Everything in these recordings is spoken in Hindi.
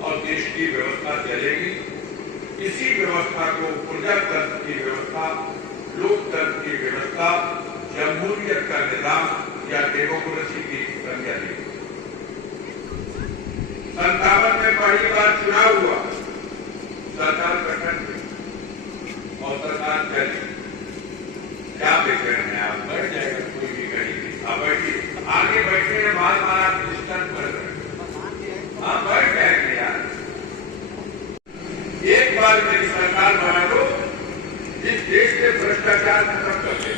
और देश की व्यवस्था चलेगी। इसी व्यवस्था को प्रजातंत्र की व्यवस्था, लोकतंत्र की व्यवस्था, जमहूरियत का निजाम या डेमोक्रेसी की संज्ञा दी। 57 में पहली बार चुनाव हुआ, सरकार गठन हुई और सरकार चली। क्या देख रहे हैं आप? बैठ जाएगा कोई भी कहीं, आप बैठिए। आगे बैठने के बाद आप डिस्टर्ब कर रहे हैं, आप बैठ जाएंगे यार। एक बार मेरी सरकार बना दो, इस देश के भ्रष्टाचार खत्म कर दे।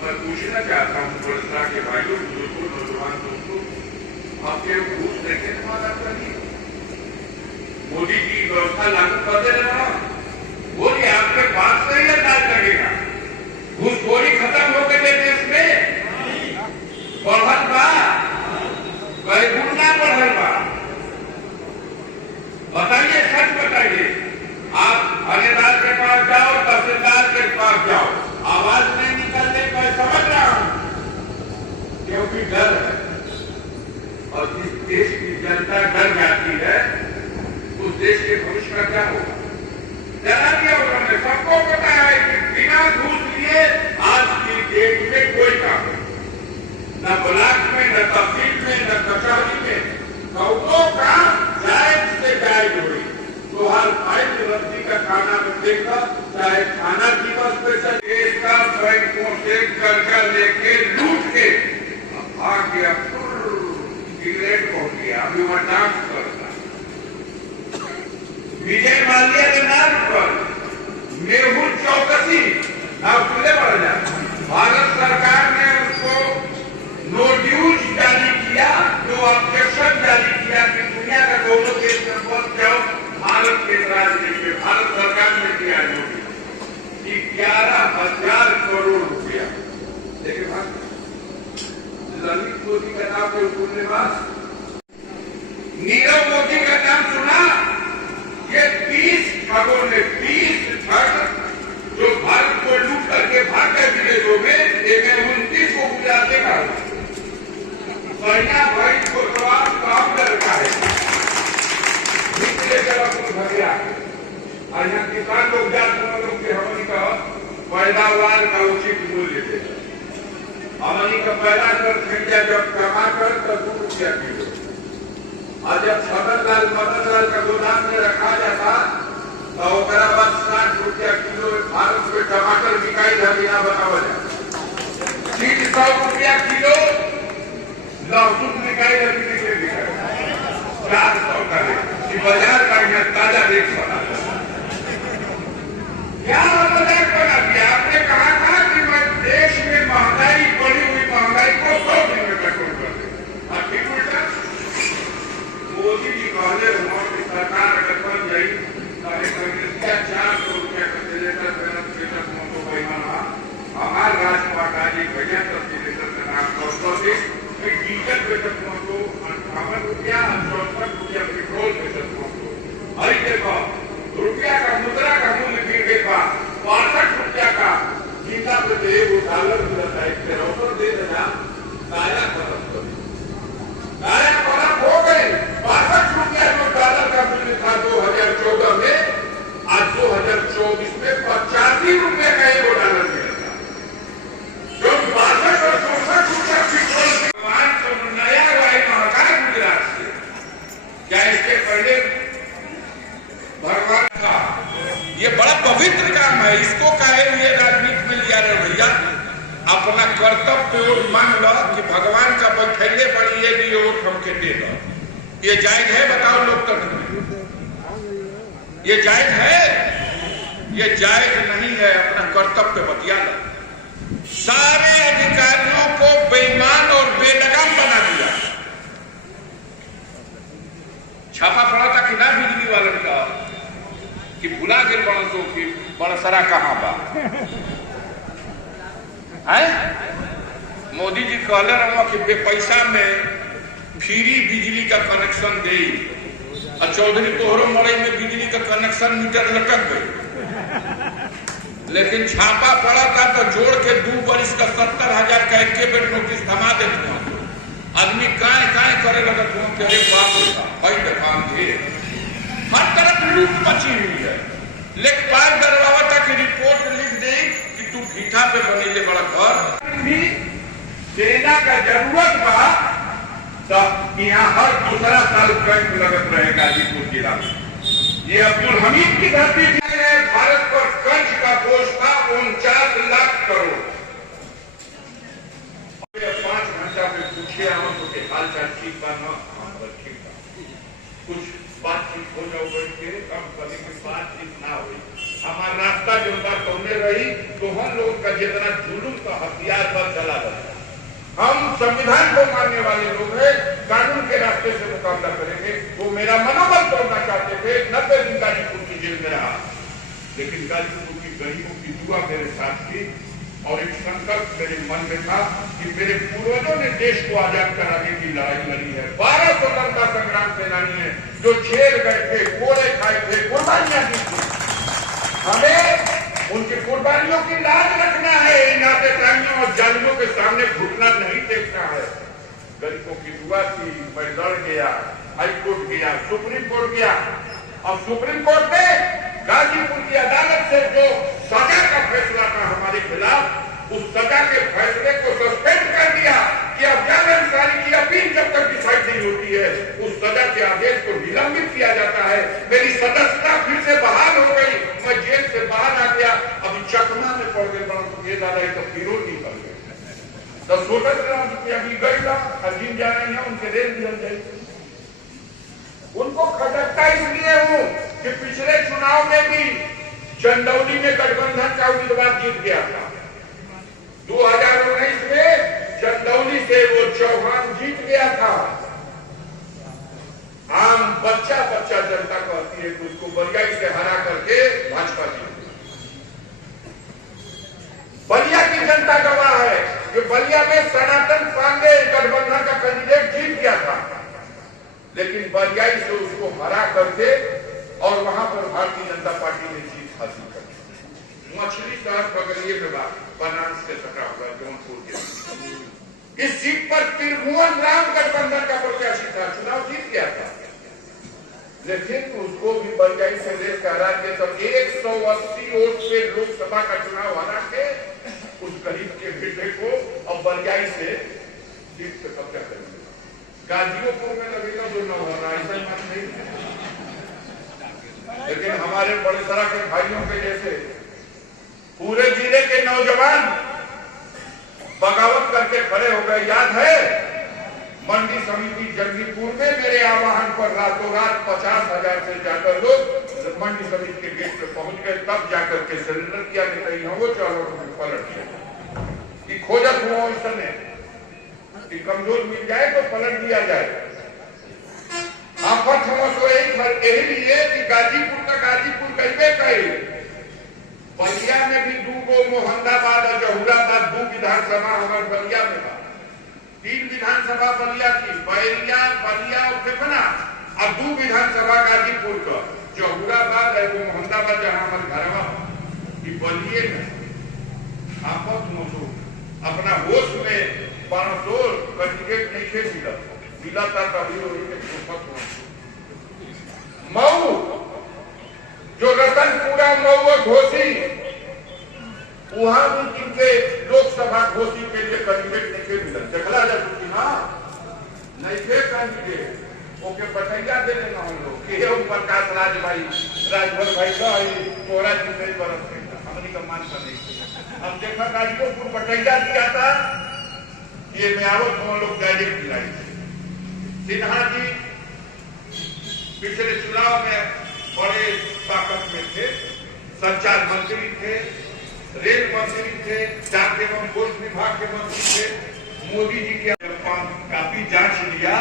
मैं पूछना चाहता हूँ वर्षा के भाइयों, बुजुर्गों, नौजवान दोस्तों, आपके घूस देखे तुम्हारा करिए। मोदी जी व्यवस्था लागू कर दे रहा, बोलिए आपके पास से यह दाल लगेगा। घूसखोरी खत्म हो गई देश में, बढ़ल बा, कई गुना बढ़ल बा। बताइए, सच बताइए। आप थानेदार के पास जाओ, तहसीलदार के पास जाओ, आवाज नहीं निकलने, मैं समझ रहा हूं, क्योंकि डर है। और जिस देश की जनता डर जाती है, उस देश के भविष्य का क्या होगा? जरा दिया उन्होंने, सबको पता है कि बिना घूस लिए आज की डेट में कोई काम नहीं, न ब्लॉक में, न तहसील में, न कचहरी में। कौतों का जायज से जायज हुई तो हर 5 रद्दी का खाना में देखा, चाहे खाना दिवस पे देश का बैंकों से कर्जा लेके लूट के भाग गया, सिगरेट पहुंच गया, अभी वह डांस करता। विजय माल्या के नाम पर मेहुल चौकसी ना खुले पड़ जाए। भारत सरकार ने उसको नो ड्यूज जारी किया, नो ऑब्जेक्शन जारी किया कि दुनिया का दोनों देश में पहुंच जाओ, भारत के राजनीति में भारत सरकार ने दिया नोटिस 11,000 करोड़ रुपया। देखिए ललित मोदी का नाम है बोलने बाद, नीरव मोदी का नाम सुना? ये 30 ठगों ने 30 ठग जो भारत को लूट करके भाग गए विदेशों में, 29 को गुजरात का बढ़िया भाई को जवाब काम कर रखा है। निकले जब भगया और यहाँ किसान लोग जाते के हमनी का पैदावार का उचित मूल्य दे। हमनी का पहला कर खरीदा जब कमा कर तो 2 रुपया किलो, और जब मदन का गोदाम में रखा जाता तो बाद 60 रुपया किलो भारत में टमाटर बिकाई था, बिना बतावा जाए 300 रुपया किलो लहसुन बिकाई था, 400 का रेट। बाजार का यहाँ ताजा रेट बना क्या मजाक बना दिया आपने? कहा था कि मैं देश में महंगाई, बढ़ी हुई महंगाई को 100 दिन में कंट्रोल कर दे। ठीक उल्टा मोदी जी कहले की सरकार अगर बन जाई तो 400 रुपया का सिलेंडर हमारे राजपाटा जी भैया तो सिलेंडर का नाम 100 डीजल बेचत को 58 रुपया, 64 रुपया पेट्रोल बेचत को। अरे देखो रुपया का मुद्रा का मूल्य गिर गया 62 रुपया का, गीता पे $1 मिलता है, 63 दे देना, काया खत्म हो गए। 62 रुपया जो डॉलर का मूल्य था 2014 में, आज 2024 में 85 रुपये का $1 मिलता, जो 62 और 64 रुपया पेट्रोल भगवान को नया वाई महंगा गुजरात से। क्या इसके पहले भगवान का ये बड़ा पवित्र काम है, इसको काहे लिए राजनीति में लिया रहे भैया? अपना कर्तव्य मान लो कि भगवान का बैठे बड़ी ये भी वोट हमके दे दो, ये जायज है? बताओ लोकतंत्र में ये जायज है? ये जायज नहीं है। अपना कर्तव्य बतिया लो। सारे अधिकारियों को बेईमान और बेलगाम बना दिया। छापा पड़ा था कि ना बिजली वाले का कि भुला गए बड़ा तो कि बड़सरा कहां बा है? मोदी जी कहले रहा कि पैसा में फ्री बिजली का कनेक्शन दे, और चौधरी तोहरो मड़ई में बिजली का कनेक्शन मीटर लटक गई। लेकिन छापा पड़ा था तो जोड़ के 2 बरिस का 70,000 का एक बेट नोटिस थमा देते। आदमी काहे अन्याय करे लगा तो तेरे बाप रे बाप भाई काम थे हर तरफ लूट मची हुई है। लेखपाल डरवावा तक रिपोर्ट लिख दे कि तू भीठा पे बनेले बड़ा घर भी सेना का जरूरत बा तो यहाँ हर दूसरा साल कैंप लगत रहे गाजीपुर जिला में। ये अब्दुल हमीद की धरती है। भारत पर कर्ज का बोझ था 49 लाख करोड़। 5 घंटा में पूछे हम तो हाल चाल ठीक बा ना ठीक बा कुछ बातचीत हो जाओ बैठ के कम कभी की बातचीत ना हुई। हमारा रास्ता जो था तोड़ने रही तो हम लोग का जितना जुलूम का हथियार पर चला रहा। हम संविधान को मानने वाले लोग हैं, कानून के रास्ते से मुकाबला करेंगे। वो मेरा मनोबल तोड़ना चाहते थे। 90 दिन गाजीपुर की जेल में रहा, लेकिन गाजीपुर की गरीबों की दुआ मेरे साथ थी और एक संकल्प मेरे मन में था कि मेरे पूर्वजों ने देश को आजाद कराने की लड़ाई लड़ी है। 12 स्वतंत्रता संग्राम सेनानी है जो जेल गए थे, कोड़े खाए थे, कुर्बानियां दी थी। हमें उनकी कुर्बानियों की लाज रखना है। इन आतंकियों और जालिमों के सामने घुटना नहीं देखना है। गरीबों की दुआ थी, मैं लड़ गया, हाई कोर्ट गया, सुप्रीम कोर्ट गया। अब सुप्रीम कोर्ट ने गाजीपुर की अदालत से जो सजा का फैसला था हमारे खिलाफ, उस सजा के फैसले को सस्पेंड कर दिया कि अफजान अंसारी की अपील जब तक डिसाइड नहीं होती है उस सजा के आदेश को निलंबित किया जाता है। मेरी सदस्यता फिर से बहाल हो गई, मैं जेल से बाहर आ गया। अभी चकमा में पड़ गए तो ये दादा तो फिरोज निकल गए तो सोच रहा हूं कि अभी गई ना अजीम जा रही है उनके रेल निकल जाएगी। उनको खटकता इसलिए हूं कि पिछले चुनाव में भी चंदौली में गठबंधन का उम्मीदवार जीत गया था। 2019 में चंदौली से वो चौहान जीत गया था। आम बच्चा जनता कहती है कि उसको बलिया से हरा करके भाजपा जीत। बलिया की जनता गवाह है कि बलिया में सनातन पांडे गठबंधन का कैंडिडेट जीत गया था, लेकिन बलियाई से उसको हरा करके और वहां पर भारतीय जनता पार्टी ने जीत हासिल कर दी। मछली शहर बगलिए में बनारस से सटा हुआ जौनपुर के इस सीट पर त्रिभुवन राम गठबंधन का प्रत्याशी था, चुनाव जीत गया था, लेकिन उसको भी बलियाई से रेस हरा के तब 180 वोट से लोकसभा का चुनाव हरा के उस गरीब के बेटे को अब बलियाई से सीट से कब्जा कर लिया। गाजियोपुर में लगेगा जो न हो रहा ऐसा बात नहीं है, लेकिन हमारे बड़े तरह के भाइयों के जैसे पूरे जिले के नौजवान बगावत करके खड़े हो गए। याद है मंडी समिति जंगीपुर में मेरे आह्वान पर रातों रात 50,000 से ज्यादा लोग मंडी समिति के गेट पे पहुंच गए, तब जाकर के सरेंडर किया। नहीं वो चलो पलट गए। खोजत हुआ इस समय कि कमजोर मिल जाए तो पलट दिया जाए। आफत हम तो यही लिए कि गाजीपुर का गाजीपुर कहे कहे बलिया में भी 2 गो मोहम्मदाबाद और जहुराबाद 2 विधानसभा हमारे बलिया में 3 विधानसभा बलिया की, बैरिया बलिया और फेफना और 2 विधानसभा गाजीपुर का, जहुराबाद है वो मोहम्मदाबाद जहाँ हमारे घरवा की बलिए में आफत मसो अपना होश में 500 कैंडिडेट नहीं मिला था कभी। मऊ जो रतनपुरा मऊ घोसी वहां भी जिनके लोकसभा घोसी के लिए कैंडिडेट नहीं मिला देखला जा सकती। हाँ नहीं थे कैंडिडेट ओके बटैया दे देना हम लोग कि ओम प्रकाश राजभर भाई का तोरा जितने बरस हमने का मान कर नहीं। अब देखा गाजीपुर बटैया दिया था, ये म्यावत हम लोग डायरेक्ट दिलाई। सिन्हा जी पिछले चुनाव में बड़े ताकत में थे, संचार मंत्री थे, रेल मंत्री थे, डाक एवं पोस्ट विभाग के मंत्री थे। मोदी जी के काफी जांच लिया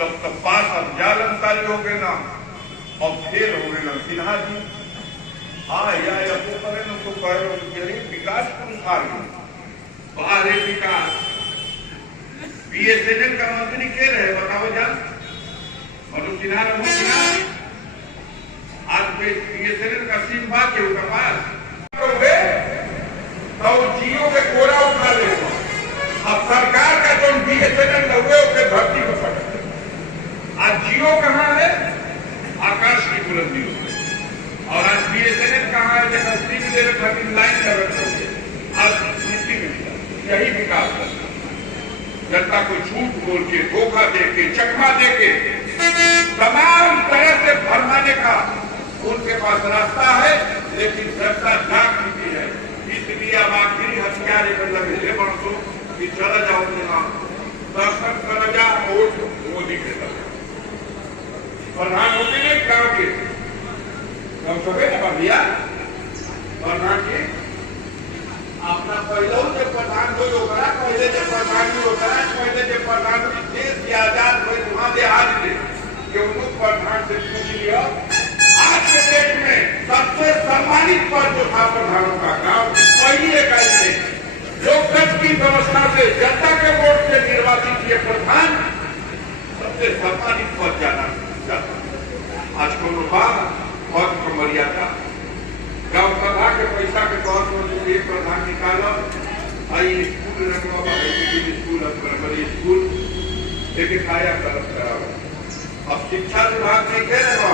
तब पास अफजाल अंसारी हो गए ना और फेल हो गए ना सिन्हा जी। हाँ या तो करे ना तो कह विकास को बाहर है विकास। बीएसएनएल का मंत्री के रहे बताओ जान मनोज सिन्हा आज बीएसएनएल का सिम बात है उसका पास तो जियो के कोरा उठा ले। अब सरकार का जो बीएसएनएल हुए उसके धरती जनता को झूठ बोल के, धोखा दे के, चकमा दे के, तमाम तरह से भरमाने का उनके पास रास्ता है, लेकिन जनता जाग चुकी है। इसलिए अब आखिरी हथियार एक लगे बरसों कि चला जाओ दर्शक कर जा वोट मोदी के तरफ प्रधानमंत्री नहीं करोगे कम सके ना भैया प्रधान जी अपना पहले जो प्रधान जो होगा पहले जो प्रधान जी होगा पहले जो प्रधानमंत्री देश की आजाद हुए वहां दे आज थे कि उन प्रधान से पूछ लिया आज के देश में सबसे सम्मानित पद जो था प्रधानों का काम पहली इकाई से लोकतंत्र की व्यवस्था से जनता के वोट से निर्वाचित किए प्रधान सबसे सम्मानित पद जाना जाता। आज को पद को मर्यादा गांव सभा के पैसा के तौर पर एक प्रधान निकालो आई स्कूल रखवा स्कूल प्राइमरी स्कूल लेकिन काया तरफ कराओ। अब शिक्षा विभाग नहीं कह रहे हो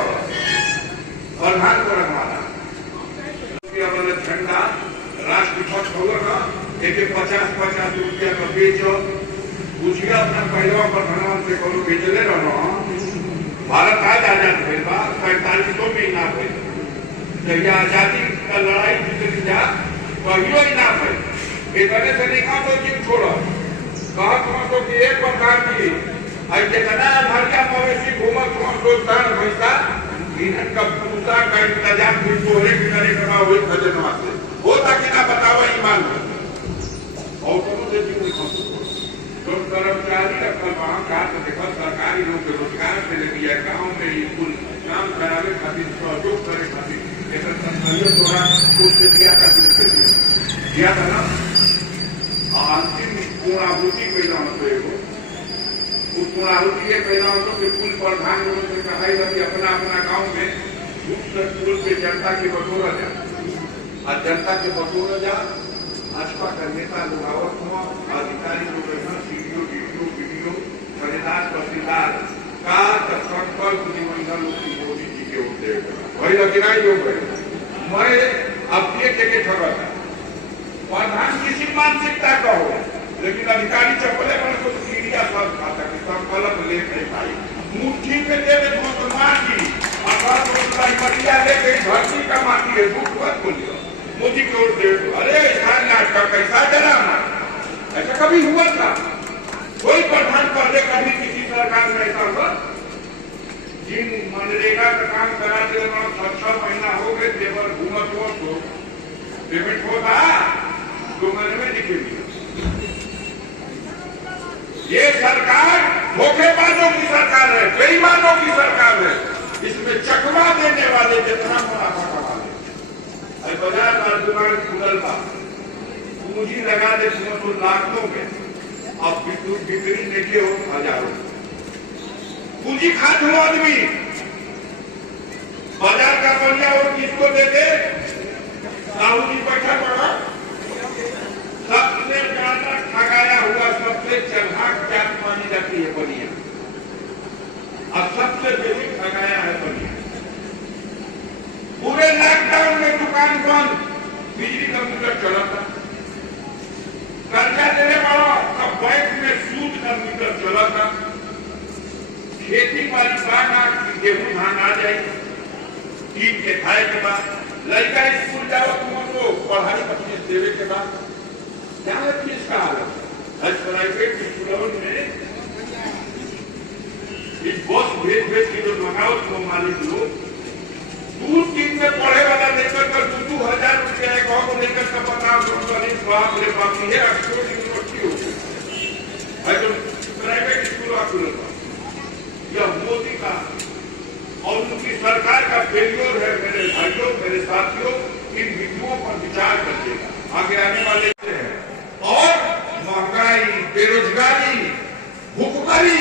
प्रधान को रखवाना झंडा राष्ट्रपति होगा ना एक 50-50 रुपया का बेचो पूछिए अपना पहला प्रधानमंत्री को बेचले रहो। भारत आज आजाद हुए 45 महीना हुए जब आजादी का लड़ाई जितनी जा कहियो ही ना हुए इतने से निकाल तो जिम छोड़ो कहा तुम तो कि एक प्रकार की जितना भरका मवेशी घूमत दान पैसा ईंधन का पूसा का इंतजाम भी तोहरे किनारे करा हुए खजाना से होता कि ना बतावा ईमान और दोनों से जीव जो कर्मचारी रखल वहां का तो देखो सरकारी लोग रोजगार से ले लिया गाँव में स्कूल काम करावे खातिर सहयोग करे खातिर एक संस्थानियों द्वारा कुछ दिया का दिया था ना अंतिम पूर्णाहुति पैदा होते उस पूर्णाहुति के पैदा होते कि कुल प्रधान लोगों से कहा कि अपना अपना गाँव में स्कूल पे जनता की बटोरा जा और जनता के बटोरा जा भाजपा का नेता लोग हुआ अधिकारी लोग सीडीओ डीडीओ बीडीओ ठेकेदार तहसीलदार का संकल्प निबंधन मोदी जी के होते वही लगिनाई लोग मैं अब ये के ठगा था प्रधान किसी मानसिकता का हो लेकिन अधिकारी चप्पले पर तो सीढ़िया सब खाता कि संकल्प ले नहीं पाई मुट्ठी पे दे दे तो मार दी और लेके धरती का माटी है दुख मत बोलिए मोदी की ओर से अरे नाटक कैसा डराना ऐसा कभी हुआ था कोई प्रधान पहले कभी किसी सरकार में ऐसा हुआ जिन मनरेगा का काम करा दिए 6 महीना हो गए पेपर घूमत हो तो पेमेंट होगा 2 महीने में दिखेगी। ये सरकार धोखेबाजों की सरकार है बेईमानों की सरकार है इसमें चकमा देने वाले जितना मुनाफा कमा ले बाजार में दुकान खुलल बा पूंजी लगा दे तो लाखों में अब बिक्री देखिए हो हजारों पूंजी खात हो आदमी बाजार का बढ़िया और किसको दे दे साहू जी बैठा पड़ा सबसे ज्यादा ठगाया हुआ सबसे चढ़ाक जात मानी जाती है बढ़िया और सबसे बेसी ठगाया है बढ़िया। पूरे लॉकडाउन में दुकान बंद बिजली का मीटर चला था कर्जा देने वाला अब बैंक में सूद का मीटर चला था खेती बाड़ी बागा गेहूं धान आ जाए टीम के खाए के बाद लड़का स्कूल जाओ तुमको पढ़ाई बच्चे देवे के बाद क्या है फीस का हालत प्राइवेट स्कूलों में इस बस भेज के जो मंगाओ तो मालिक लोग 2-3 में पढ़े वाला लेकर कर 2,000 रुपया गाँव को लेकर का 50 रुपये बाकी है ऑक्सफोर्ड यूनिवर्सिटी हो गई जो प्राइवेट स्कूल ऑक्सफोर्ड यह मोदी का और उनकी सरकार का फेलियर है। मेरे भाइयों मेरे साथियों इन बिंदुओं पर विचार करिएगा आगे आने वाले और महंगाई बेरोजगारी भूखमरी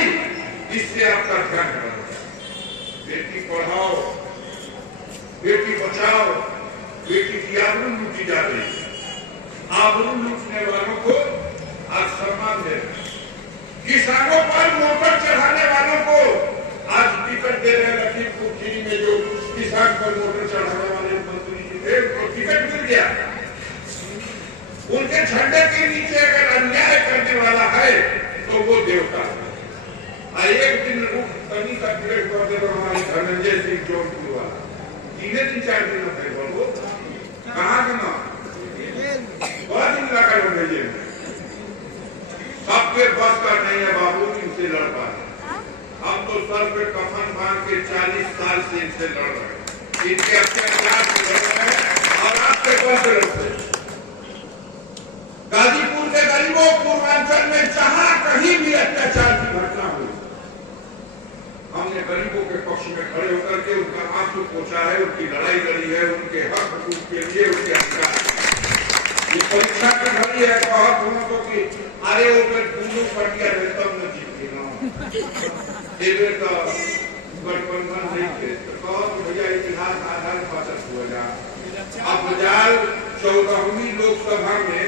इससे आपका ध्यान रखना बेटी पढ़ाओ बेटी बचाओ बेटी की आबरू लूटी जा रही है आबरू लूटने वालों को आज सम्मान दे किसानों पर मोटर चढ़ाने वालों को आज टिकट दे रहे हैं लखीमपुर खीरी में जो किसान पर मोटर चढ़ाने वाले मंत्री जी थे उनको टिकट मिल गया उनके झंडे के नीचे अगर अन्याय करने वाला है तो वो एक दिन रुक तनी का टिकट कर दे हमारे धनंजय सिंह जौनपुर वाला 3-4 दिन में बोलो कहाँ के ना बड़ा दिन लगा भेजे सबके बस का नहीं है बाबू इनसे लड़ पाए। हम तो सर पे कफन बांध के 40 साल से इनसे लड़ रहे हैं, इनके अत्याचार से लड़ रहे हैं और आपके बस लड़ते। गाजीपुर के गरीबों पूर्वांचल में जहां कहीं भी अत्याचार की घटना हुई हमने गरीबों के पक्ष में खड़े होकर के उनका आंसू पोंछा है, उनकी लड़ाई लड़ी है, उनके हक के लिए उनके अधिकार। ये परीक्षा की घड़ी है बहुत दोनों को कि अरे वो फिर पूनू पटिया है तब न जीती ना ये तो गठबंधन नहीं थे तो भैया इतिहास आधार पाचक हो जा। अब बजाल 14वीं लोकसभा में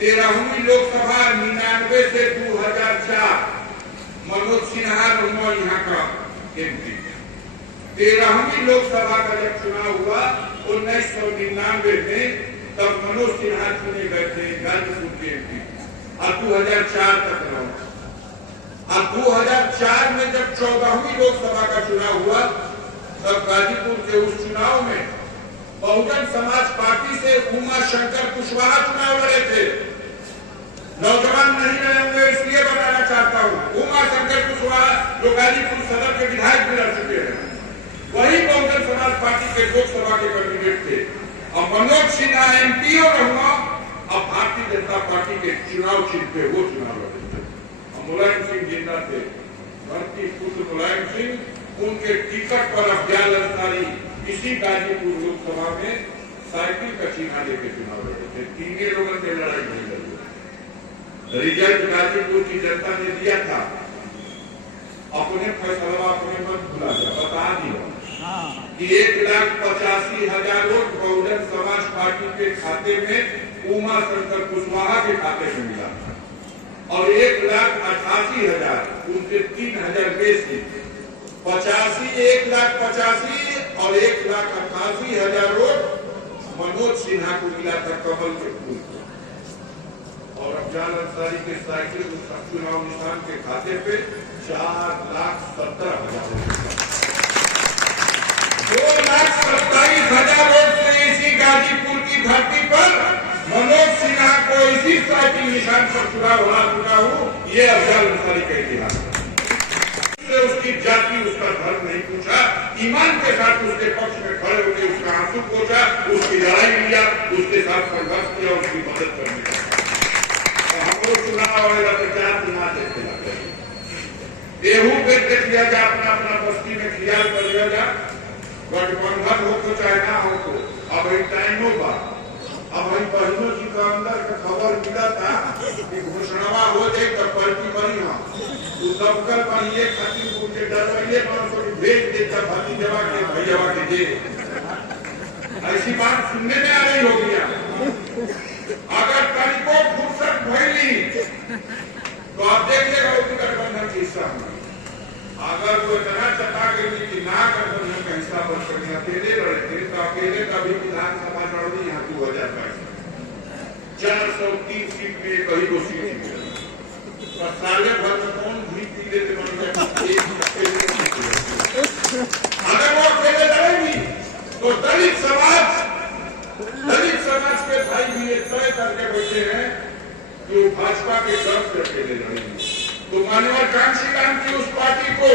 13वीं लोकसभा 99 से 2004 मनोज सिन्हा रहा यहाँ का एमपी। 13वीं लोकसभा का जब चुनाव हुआ 1999 में तब मनोज सिन्हा चुने गए थे गाजीपुर के एमपी और 2004 तक रहा। अब 2004 में जब 14वीं लोकसभा का चुनाव हुआ तब गाजीपुर के उस चुनाव में बहुजन समाज पार्टी से उमा शंकर कुशवाहा चुनाव लड़े थे। नौजवान नहीं रहे होंगे इसलिए बताना चाहता हूँ, उमा शंकर कुशवाहा जो गाजीपुर सदर के विधायक भी रह चुके हैं वही बहुजन समाज पार्टी के लोकसभा के कैंडिडेट थे। और मनोज सिन्हा एमपी रहूंगा अब भारतीय जनता पार्टी के चुनाव चिन्ह पे वो चुनाव लड़े थे। मुलायम सिंह जिंदा थे, धरती पुत्र मुलायम सिंह उनके टिकट पर अफजाल अंसारी इसी गाजीपुर लोकसभा में साइकिल का चिन्ह लेके चुनाव लड़े थे। तीनों लोगों से लड़ाई नहीं लड़ी। रिजल्ट गाजीपुर की जनता ने दिया था, अपने फैसला अपने मत भुला जा बता दिया कि 1,85,000 वोट बहुजन समाज पार्टी के खाते में उमा शंकर कुशवाहा के खाते में मिला और 1,88,000 उनसे 3,000 बेसी 85 1,85,000 और 1,88,000 वोट मनोज सिन्हा को मिला था कमल के फूल को। और अफजाल अंसारी के साइकिल चुनाव निशान के खाते पे 4,17,000 2,27,000 वोट से इसी गाजीपुर की धरती पर मनोज सिन्हा को इसी साइकिल निशान पर चुनाव हूँ। ये अफजाल अंसारी का इतिहास है। उसकी जाति उसका धर्म नहीं पूछा, ईमान के साथ उसके पक्ष में खड़े होकर उसका आंसू पोंछा, उसकी लड़ाई लिया, उसके साथ संघर्ष किया, उसकी मदद करने का हमको चुनाव वाले प्रचार ना देखते लगे देहू पे देख लिया जा, अपना अपना बस्ती में ख्याल कर लिया जा। गठबंधन हो तो चाहे ना हो तो अब टाइम होगा। अब हम बहनों जी का अंदर का खबर मिला था कि घोषणा हो जाए तो पलटी बनी हम तो दबकर बनिए खातिर उनके डरवाइए भेज देता भाती जवा के भैया के जेल। ऐसी बात सुनने में आ रही होगी। अगर तनिको फुर्सत भइली तो आप देखिएगा उसी गठबंधन के हिस्सा में अगर वो इतना चटा गई कि ना गठबंधन का हिस्सा बन सके अकेले लड़े थे तो अकेले का भी विधानसभा लड़ी यहाँ 2022 403 सीट में कहीं दो सीट साले भर में कौन भी पी लेते अगर वो अकेले लड़ेगी तो दलित समाज के भाई भी ये तय करके बैठे हैं कि वो भाजपा के दम से अकेले लड़ेंगे। तो मानवाकांक्षी नाम की उस पार्टी को